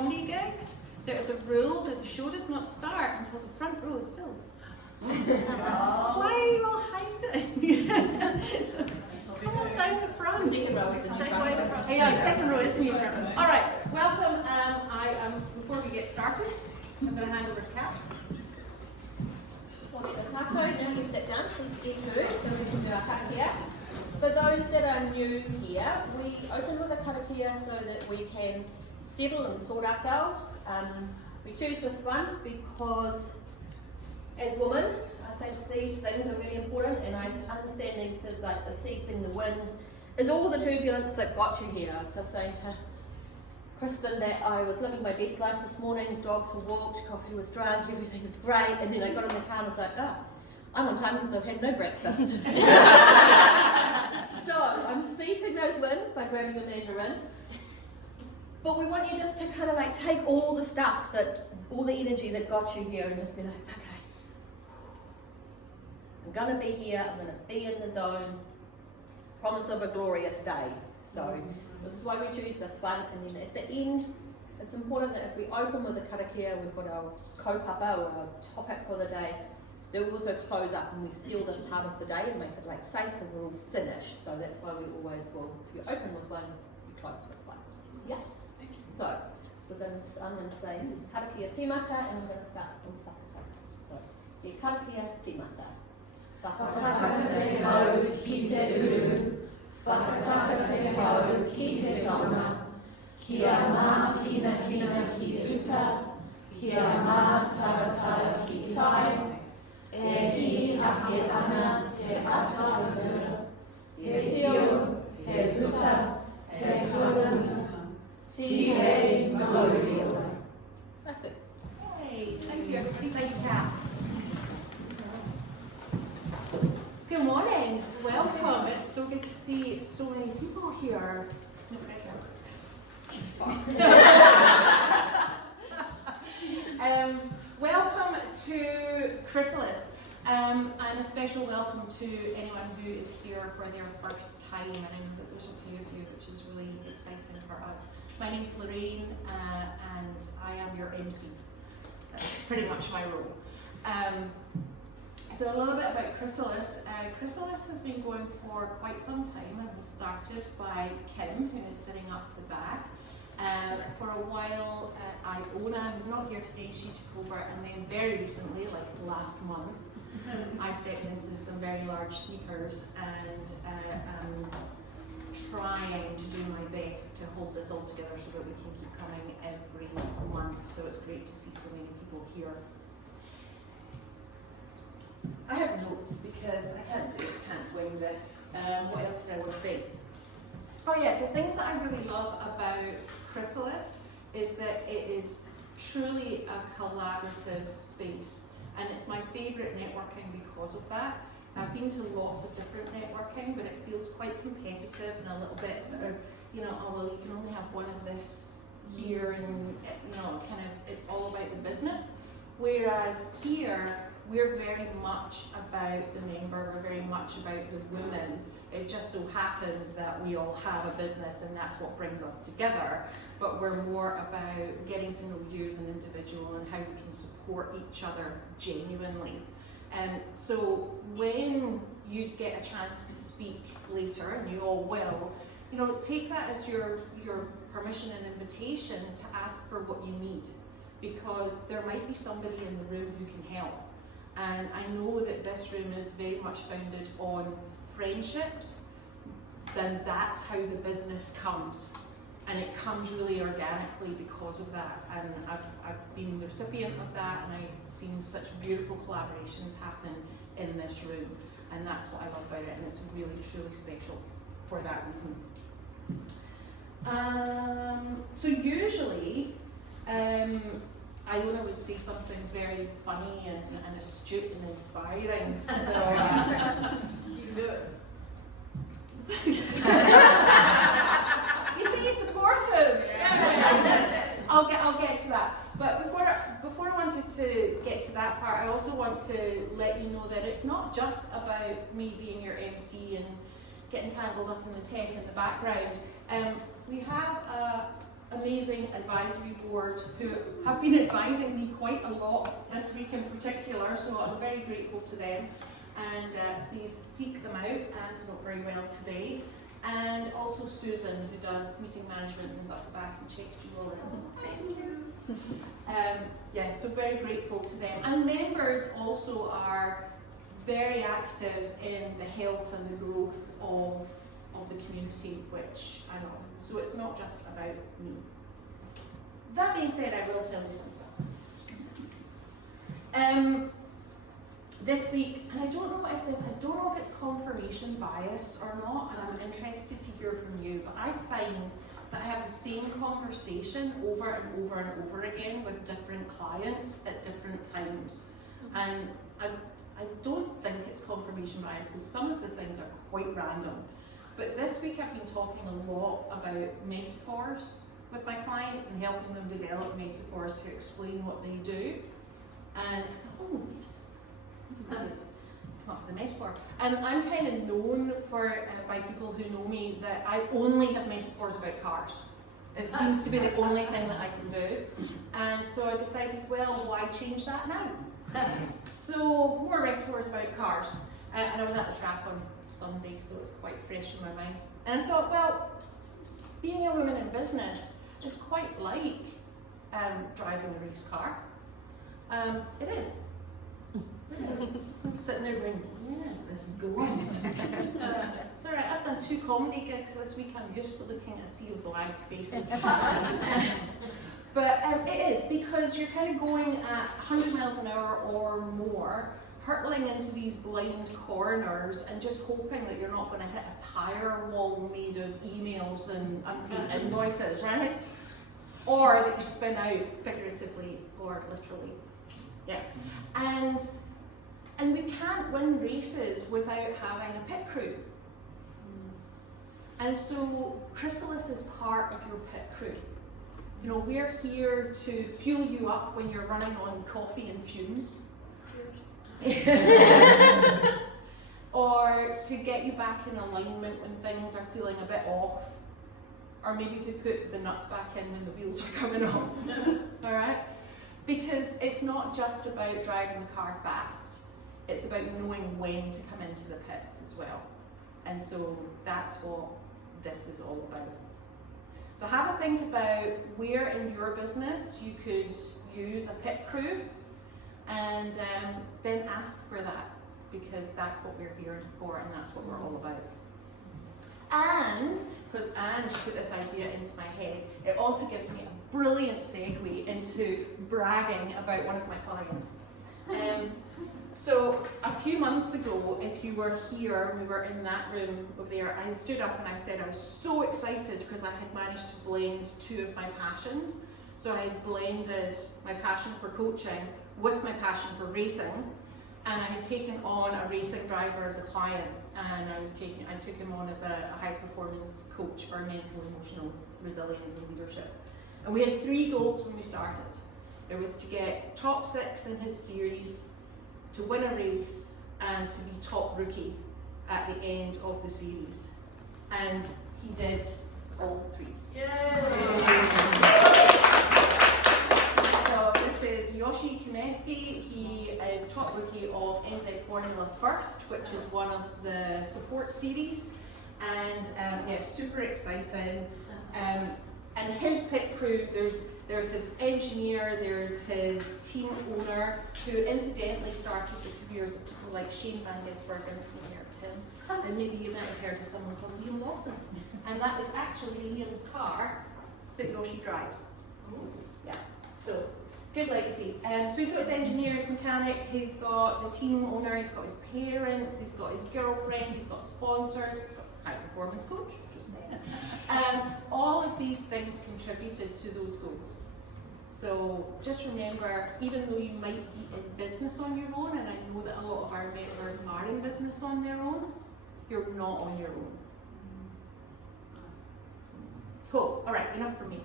comedy gigs, there is a rule that the show does not start until the front row is filled. Why are you all hiding? Come on down the front. Second row is the new front. Yeah, second row is the new front. All right, welcome. Before we get started, I'm going to hand over to Kat. We'll get the karakia, now you sit down, please E2, so we can do our karakia. For those that are new here, we open with a karakia so that we can settle and sort ourselves. We choose this one because as women, I think these things are really important, and I understand these to like assessing the winds is all the turbulence that got you here. I was just saying to Kristen that I was living my best life this morning, dogs were walked, coffee was drunk, everything was great, and then I got in the car and was like, I'm on time because I've had no breakfast. So I'm ceasing those winds by grabbing the mandarin. But we want you just to kind of like take all the stuff, all the energy that got you here and just be like, okay, I'm going to be here, I'm going to be in the zone, promise of a glorious day. So this is why we choose this one, and then at the end, it's important that if we open with a karakia, we've got our kaupapa or our topic for the day, that we also close up and we seal this part of the day and make it like safe and we'll finish. So that's why we always will, if you open with one, you close with one. Yeah. So I'm going to say karakia tīmata and we're going to start with whakatau. So yeah, karakia tīmata. Whakataka te hau ki te uru, whakataka te hau ki te tona, kia ngā kina ki uta, kia ngā taratara ki tai, e hi ake ana te ata ura, he tio, he huka, he hurunga, ti he maurio. That's good. Hey, thank you everybody, thank you Kat. Good morning, welcome. It's so good to see so many people here. Welcome to Chrysalis, and a special welcome to anyone who is here for their first time. And I know that there's a few of you, which is really exciting for us. My name's Lorraine, and I am your MC. That's pretty much my role. So a little bit about Chrysalis. Chrysalis has been going for quite some time and was started by Kim, who is sitting up the back. For a while, Iona, who's not here today, she took over, and then very recently, like last month, I stepped into some very large sneakers and I'm trying to do my best to hold this all together so that we can keep coming every month. So it's great to see so many people here. I have notes because I can't wing this. What else did I want to say? Oh yeah, the things that I really love about Chrysalis is that it is truly a collaborative space, and it's my favourite networking because of that. I've been to lots of different networking, but it feels quite competitive and a little bit sort of, you know, oh well, you can only have one of this here, and you know, kind of, it's all about the business. Whereas here, we're very much about the member, we're very much about the women. It just so happens that we all have a business and that's what brings us together, but we're more about getting to know you as an individual and how we can support each other genuinely. And so when you get a chance to speak later, and you all will, you know, take that as your permission and invitation to ask for what you need, because there might be somebody in the room who can help. And I know that this room is very much founded on friendships, then that's how the business comes. And it comes really organically because of that. And I've been the recipient of that, and I've seen such beautiful collaborations happen in this room. And that's what I love about it, and it's really, truly special for that reason. So usually, Iona would say something very funny and astute and inspiring. So, You do it. You see, you're supportive. Yeah. I'll get to that. But before I wanted to get to that part, I also want to let you know that it's not just about me being your MC and getting tangled up in the tech in the background. We have a amazing advisory board who have been advising me quite a lot this week in particular, so I'm very grateful to them. And please seek them out. Anne's not very well today. And also Susan, who does meeting management, who's at the back and checked you all in. Thank you. Yeah, so very grateful to them. And members also are very active in the health and the growth of the community, which I love. So it's not just about me. That being said, I will tell you some stuff. This week, and I don't know if it's confirmation bias or not, and I'm interested to hear from you, but I find that I have the same conversation over and over and over again with different clients at different times. And I don't think it's confirmation bias because some of the things are quite random. But this week I've been talking a lot about metaphors with my clients and helping them develop metaphors to explain what they do. And I thought, oh, come up with a metaphor. And I'm kind of known for, by people who know me, that I only have metaphors about cars. It seems to be the only thing that I can do. And so I decided, well, why change that now? So more metaphors about cars. And I was at the track on Sunday, so it's quite fresh in my mind. And I thought, well, being a woman in business is quite like driving a race car. It is. I'm sitting there going, where is this going? It's alright, I've done 2 comedy gigs this week, I'm used to looking at a sea of blank faces. But it is, because you're kind of going at 100 miles an hour or more, hurtling into these blind corners and just hoping that you're not going to hit a tire wall made of emails and unpaid invoices, right? Or that you spin out figuratively or literally. Yeah. And we can't win races without having a pit crew. And so Chrysalis is part of your pit crew. You know, we're here to fuel you up when you're running on coffee and fumes. Or to get you back in alignment when things are feeling a bit off. Or maybe to put the nuts back in when the wheels are coming off. Alright? Because it's not just about driving the car fast. It's about knowing when to come into the pits as well. And so that's what this is all about. So have a think about where in your business you could use a pit crew, and then ask for that, because that's what we're here for and that's what we're all about. And, because Anne put this idea into my head, it also gives me a brilliant segue into bragging about one of my clients. So a few months ago, if you were here, we were in that room over there, I stood up and I said I was so excited because I had managed to blend 2 of my passions. So I had blended my passion for coaching with my passion for racing, and I had taken on a racing driver as a client, and I took him on as a high performance coach for mental, emotional resilience and leadership. And we had 3 goals when we started. It was to get top 6 in his series, to win a race, and to be top rookie at the end of the series. And he did all 3. Yay! So this is Yoshi Kimeski. He is top rookie of NZ Formula First, which is one of the support series. And yeah, super exciting. And his pit crew, there's his engineer, there's his team owner, who incidentally started the careers of people like Shane Van Gisbergen, you've heard of him, and maybe you might have heard of someone called Liam Lawson. And that is actually Liam's car that Yoshi drives. Yeah, so good legacy. So he's got his engineer, his mechanic, he's got the team owner, he's got his parents, he's got his girlfriend, he's got sponsors, he's got a high performance coach. All of these things contributed to those goals. So just remember, even though you might be in business on your own, and I know that a lot of our members are in business on their own, you're not on your own. Cool, all right, enough from me.